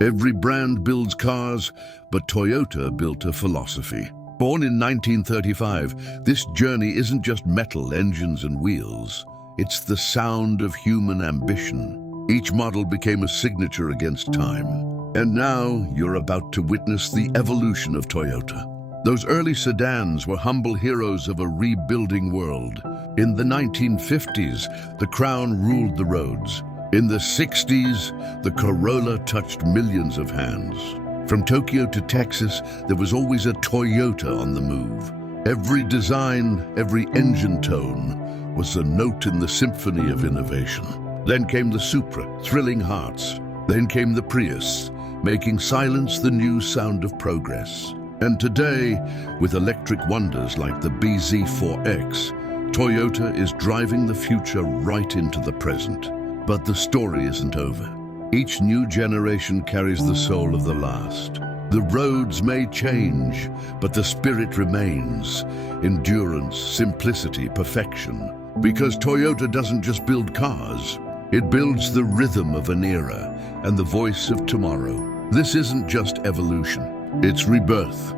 Every brand builds cars, but Toyota built a philosophy. Born in 1935, this journey isn't just metal engines and wheels. It's the sound of human ambition. Each model became a signature against time. And now you're about to witness the evolution of Toyota. Those early sedans were humble heroes of a rebuilding world. In the 1950s, the Crown ruled the roads. In the 60s, the Corolla touched millions of hands. From Tokyo to Texas, there was always a Toyota on the move. Every design, every engine tone was a note in the symphony of innovation. Then came the Supra, thrilling hearts. Then came the Prius, making silence the new sound of progress. And today, with electric wonders like the BZ4X, Toyota is driving the future right into the present. But the story isn't over. Each new generation carries the soul of the last. The roads may change, but the spirit remains. Endurance, simplicity, perfection. Because Toyota doesn't just build cars, it builds the rhythm of an era and the voice of tomorrow. This isn't just evolution, it's rebirth.